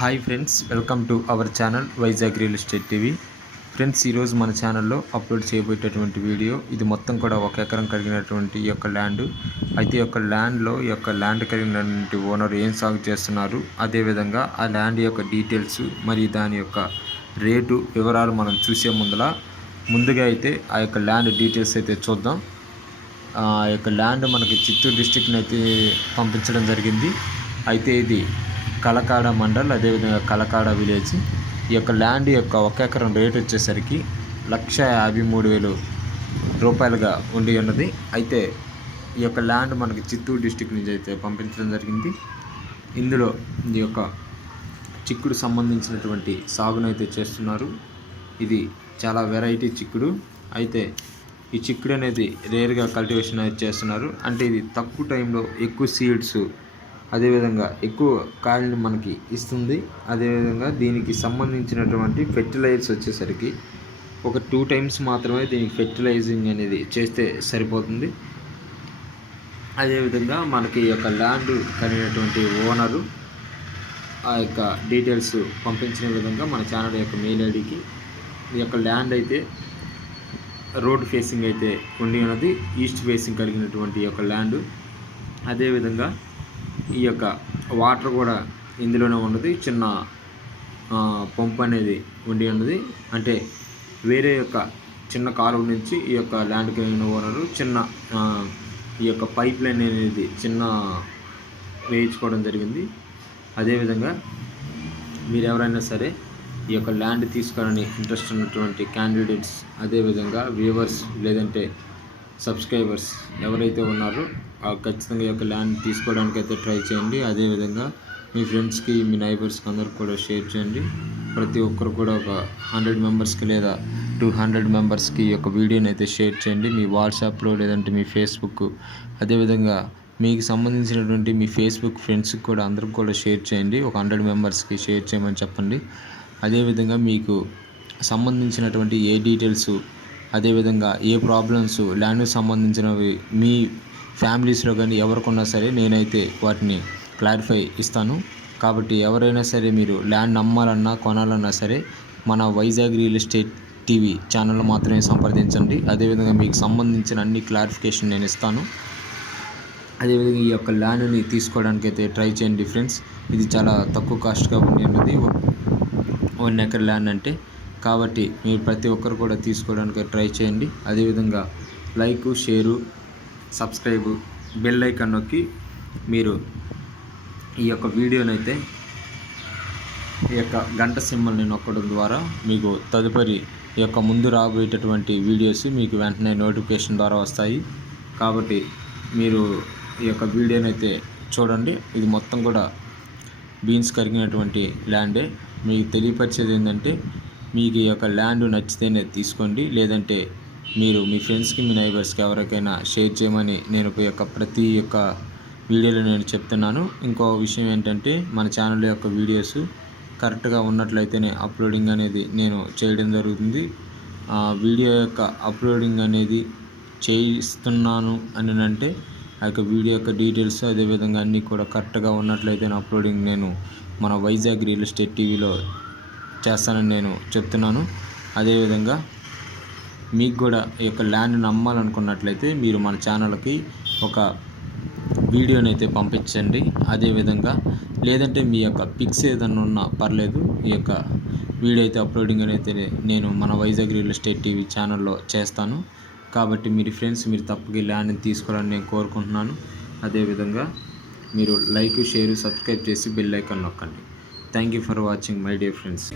Hi friends welcome to our channel Vizag real estate TV. Friends ఈరోజు మన ఛానల్లో upload చేయబోయేటటువంటి video ఇది మొత్తం కూడా ఒక ఎకరం కలిగినటువంటి ఈ యొక్క ల్యాండ్. అయితే ఈ యొక్క ల్యాండ్లో ఈ యొక్క ల్యాండ్ కలిగినటువంటి ఓనర్ ఏం సాగు చేస్తున్నారు అదేవిధంగా ఆ ల్యాండ్ యొక్క డీటెయిల్స్ మరియు దాని యొక్క రేటు వివరాలు మనం చూసే ముందల ముందుగా అయితే ఆ యొక్క ల్యాండ్ డీటెయిల్స్ అయితే చూద్దాం. ఆ యొక్క ల్యాండ్ మనకి చిత్తూరు డిస్టిక్ని అయితే పంపించడం జరిగింది. అయితే ఇది కలకాడ మండల్ అదేవిధంగా కలకాడ విలేజ్. ఈ యొక్క ల్యాండ్ యొక్క ఒక ఎకరం రేట్ వచ్చేసరికి లక్ష యాభై మూడు వేలు రూపాయలుగా ఉండి ఉన్నది. అయితే ఈ యొక్క ల్యాండ్ మనకి చిత్తూరు డిస్టిక్ నుంచి అయితే పంపించడం జరిగింది. ఇందులో ఈ యొక్క చిక్కుడు సంబంధించినటువంటి సాగునైతే చేస్తున్నారు. ఇది చాలా వెరైటీ చిక్కుడు. అయితే ఈ చిక్కుడు అనేది రేర్గా కల్టివేషన్ అయితే చేస్తున్నారు. అంటే ఇది తక్కువ టైంలో ఎక్కువ సీడ్స్ అదేవిధంగా ఎక్కువ కాయల్ని మనకి ఇస్తుంది. అదేవిధంగా దీనికి సంబంధించినటువంటి ఫెర్టిలైజర్స్ వచ్చేసరికి ఒక టూ టైమ్స్ మాత్రమే దీనికి ఫెర్టిలైజింగ్ అనేది చేస్తే సరిపోతుంది. అదేవిధంగా మనకి ఈ యొక్క ల్యాండ్ కలిగినటువంటి ఓనరు ఆ యొక్క డీటెయిల్స్ పంపించిన విధంగా మన ఛానల్ యొక్క మెయిల్ ఐడికి ఈ యొక్క ల్యాండ్ అయితే రోడ్ ఫేసింగ్ అయితే ఉండి ఉన్నది. ఈస్ట్ ఫేసింగ్ కలిగినటువంటి ఈ యొక్క ల్యాండ్. అదేవిధంగా ఈ యొక్క వాటర్ కూడా ఇందులోనే ఉన్నది. చిన్న పంప్ అనేది ఉండి ఉన్నది. అంటే వేరే యొక్క చిన్న కాలువ నుంచి ఈ యొక్క ల్యాండ్ కలిగిన ఓనరు చిన్న ఈ యొక్క పైప్ లైన్ అనేది చిన్న వేయించుకోవడం జరిగింది. అదేవిధంగా మీరు ఎవరైనా సరే ఈ యొక్క ల్యాండ్ తీసుకోవాలని ఇంట్రెస్ట్ ఉన్నటువంటి క్యాండిడేట్స్ అదేవిధంగా వ్యూవర్స్ లేదంటే సబ్స్క్రైబర్స్ ఎవరైతే ఉన్నారో ఖచ్చితంగా ఈ యొక్క ల్యాండ్ తీసుకోవడానికి అయితే ట్రై చేయండి అదేవిధంగా మీ ఫ్రెండ్స్కి మీ నైబర్స్కి అందరికి కూడా షేర్ చేయండి. ప్రతి ఒక్కరు కూడా ఒక హండ్రెడ్ మెంబర్స్కి లేదా టూ హండ్రెడ్ మెంబర్స్కి ఈ యొక్క వీడియోని అయితే షేర్ చేయండి. మీ వాట్సాప్లో లేదంటే మీ ఫేస్బుక్ అదేవిధంగా మీకు సంబంధించినటువంటి మీ ఫేస్బుక్ ఫ్రెండ్స్కి కూడా అందరికి కూడా షేర్ చేయండి. ఒక హండ్రెడ్ మెంబర్స్కి షేర్ చేయమని చెప్పండి. అదేవిధంగా మీకు సంబంధించినటువంటి ఏ డీటెయిల్స్ అదేవిధంగా ఏ ప్రాబ్లమ్స్ ల్యాండ్కి సంబంధించినవి మీ ఫ్యామిలీస్లో కానీ ఎవరికన్నా సరే నేనైతే వాటిని క్లారిఫై ఇస్తాను. కాబట్టి ఎవరైనా సరే మీరు ల్యాండ్ అమ్మాలన్నా కొనాలన్నా సరే మన Vizag real estate TV channel మాత్రమే సంప్రదించండి. అదేవిధంగా మీకు సంబంధించిన అన్ని క్లారిఫికేషన్ నేను ఇస్తాను. అదేవిధంగా ఈ యొక్క ల్యాండ్ని తీసుకోవడానికి అయితే ట్రై చేయండి ఫ్రెండ్స్. ఇది చాలా తక్కువ కాస్ట్గా ఉండేది వన్ ఎకర్ ల్యాండ్ అంటే. కాబట్టి మీరు ప్రతి ఒక్కరు కూడా తీసుకోవడానికి ట్రై చేయండి. అదేవిధంగా like share subscribe bell icon నొక్కి మీరు ఈ యొక్క వీడియోనైతే ఈ యొక్క గంట సింబల్ని నొక్కడం ద్వారా మీకు తదుపరి ఈ యొక్క ముందు రాబోయేటటువంటి వీడియోస్ మీకు వెంటనే నోటిఫికేషన్ ద్వారా వస్తాయి. కాబట్టి మీరు ఈ యొక్క వీడియోనైతే చూడండి. ఇది మొత్తం కూడా బీన్స్ కరిగినటువంటి ల్యాండే. మీకు తెలియపరిచేది ఏంటంటే మీకు ఈ యొక్క ల్యాండ్ నచ్చితేనే తీసుకోండి. లేదంటే మీరు మీ ఫ్రెండ్స్కి మీ నైబర్స్కి ఎవరికైనా షేర్ చేయమని నేను ఈ యొక్క ప్రతి యొక్క వీడియోలో నేను చెప్తున్నాను. ఇంకో విషయం ఏంటంటే మన ఛానల్ యొక్క వీడియోస్ కరెక్ట్గా ఉన్నట్లయితేనే అప్లోడింగ్ అనేది నేను చేయడం జరుగుతుంది. ఆ వీడియో యొక్క అప్లోడింగ్ అనేది చేయిస్తున్నాను అని అంటే ఆ యొక్క వీడియో యొక్క డీటెయిల్స్ అదేవిధంగా అన్నీ కూడా కరెక్ట్గా ఉన్నట్లయితే అప్లోడింగ్ నేను మన వైజాగ్ రియల్ ఎస్టేట్ టీవీలో చేస్తానని నేను చెప్తున్నాను. అదేవిధంగా మీకు కూడా ఈ యొక్క ల్యాండ్ నమ్మాలనుకున్నట్లయితే మీరు మన ఛానల్కి ఒక వీడియోని అయితే పంపించండి. అదేవిధంగా లేదంటే మీ యొక్క పిక్స్ ఏదన్నా ఉన్నా పర్లేదు ఈ యొక్క వీడియో అయితే అప్లోడింగ్ అయితే నేను మన వైజాగ్ రియల్ ఎస్టేట్ టీవీ ఛానల్లో చేస్తాను. కాబట్టి మీరు ఫ్రెండ్స్ మీరు తప్పకి ల్యాండ్ని తీసుకోవాలని నేను కోరుకుంటున్నాను. అదేవిధంగా మీరు లైక్ షేర్ సబ్స్క్రైబ్ చేసి బెల్ ఐకాన్ నొక్కండి. Thank you for watching my dear friends